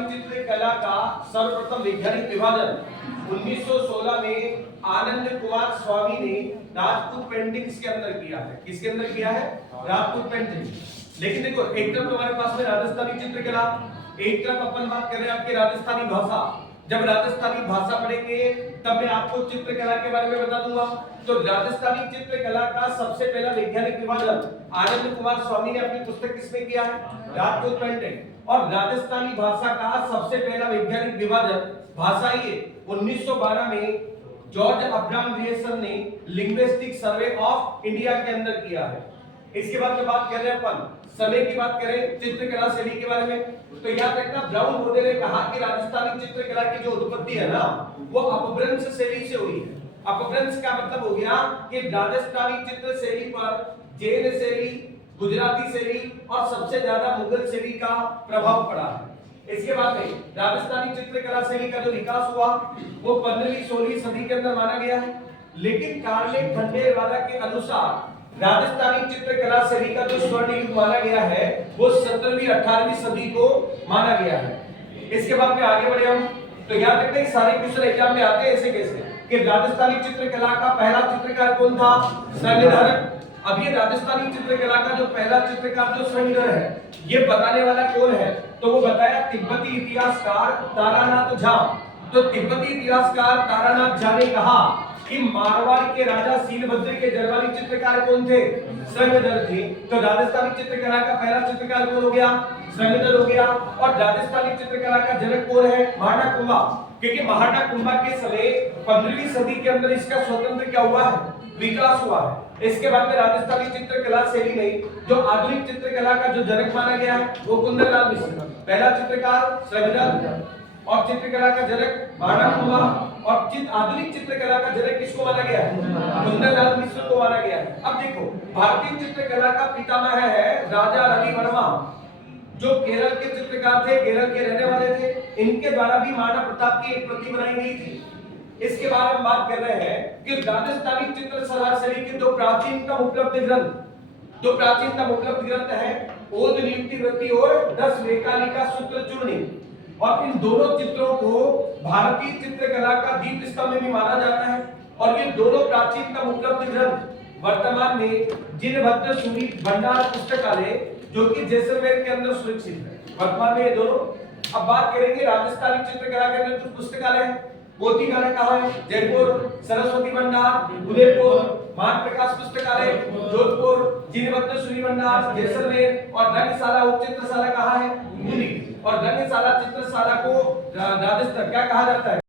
राजस्थानी चित्रकला का सर्वप्रथम वैज्ञानिक विभाजन 1916 में आनंद कुमार स्वामी ने राजपूत पेंटिंग्स के अंदर किया है। किसके अंदर किया है? राजपूत पेंटिंग। लेकिन देखो, एक तरफ हमारे पास में राजस्थानी चित्रकला, एक तरफ अपन बात कर रहे हैं आपके राजस्थानी भाषा। जब राजस्थानी भाषा पढ़ेंगे तब मैं आपको चित्रकला के बारे में बता दूंगा। तो राजस्थानी चित्रकला का सबसे पहला वैज्ञानिक विभाजन आनंद कुमार स्वामी ने अपनी पुस्तक किसमें किया है? राजपूत पेंटिंग। और राजस्थानी भाषा का सबसे पहला वैज्ञानिक विभाजन भाषा ही 1912 में जॉर्ज अब्राहम ग्रियर्सन ने लिंग्विस्टिक सर्वे ऑफ इंडिया के अंदर किया है। इसके बाद में बात कर रहे हैं अपन समय की बात करें चित्रकला शैली के बारे में, तो याद रखना ब्राउन मोडे ने कहा कि राजस्थानी चित्रकला की जो उत्पत्ति है ना वो अपभ्रंश शैली से हुई है। अपभ्रंश का मतलब हो गया कि राजस्थानी चित्र शैली पर जैन शैली, गुजराती शैली और सबसे ज्यादा मुगल शैली का प्रभाव पड़ा है। इसके बाद में राजस्थानी चित्रकला शैली का जो विकास हुआ वो 15वीं-16वीं सदी के अंदर माना गया है। लेकिन कार्लेट खंडेलवाला के अनुसार राजस्थानी चित्रकला शैली का जो स्वर्ण युग माना गया है वो 17वीं-18वीं सदी को माना गया है। इसके बाद में आगे बढ़े हम, तो याद रखते हैं सारे क्वेश्चन एग्जाम में आते हैं ऐसे कैसे कि राजस्थानी चित्रकला का पहला चित्रकार कौन था? श्रृंगधर। अब ये राजस्थानी चित्रकला का जो पहला चित्रकार जो श्रृंगधर है ये बताने वाला कौन है? तो वो बताया तिब्बती इतिहासकार तारानाथ झा। तो तिब्बती इतिहासकार तारानाथ झा ने कहा कि मारवाड़ के राजा सीलभद्र के दरबारी चित्रकार कौन थे? श्रृंगधर थे। तो राजस्थानी चित्रकला का पहला चित्रकार कौन हो गया? श्रृंगधर हो गया। और राजस्थानी चित्रकला का जनक कौन है? महाटा कुंभा। क्योंकि महाटा कुंभा के समय 15वीं सदी के अंदर इसका स्वतंत्र क्या हुआ है? विकास हुआ है। इसके बाद में राजस्थानी चित्रकला शैली में जो आधुनिक चित्रकला का जो जनक माना गया है वो कुंदनलाल मिश्र। पहला चित्रकार श्रृंगधर और चित्रकला का जनक महाटा कुंभा और आधुनिक चित्रकला का जनक किसको माना गया है? कुंदनलाल मिश्र को माना गया है। अब देखो, भारतीय चित्रकला का पितामह है राजा रवि वर्मा, जो केरल के चित्रकार थे, केरल के रहने वाले थे। इनके द्वारा भी महाराणा प्रताप की एक प्रति बनाई गई थी। इसके बारे में बात कर रहे हैं कि राजस्थानी चित्रकला शैली के दो प्राचीनतम उपलब्ध ग्रंथ हैं ओद नियुक्ति वृत्ति और 10 वैकालिका सूत्र चूर्णी। और इन दोनों चित्रों को भारतीय चित्रकला का दीप स्तंभ में भी माना जाता है। और ये दोनों प्राचीनतम उपलब्ध ग्रंथ वर्तमान में जिनभद्र सूरी भंडार पुस्तकालय जो कि जैसलमेर के अंदर सुरक्षित है। वर्तमान में ये दोनों। अब बात करेंगे राजस्थानी चित्रकला के अंदर कुछ पुस्तकालय है। मोतीखाना कहाँ है? जयपुर। सरस्वती भंडार उदयपुर। मान प्रकाश पुस्तकालय जोधपुर। जिनभद्र सूरी भंडार जैसलमेर। और रंगशाला उप चित्रशाला कहाँ है? मुंबई। और रंगशाला चित्रशाला को राजस्थान क्या कहा जाता है?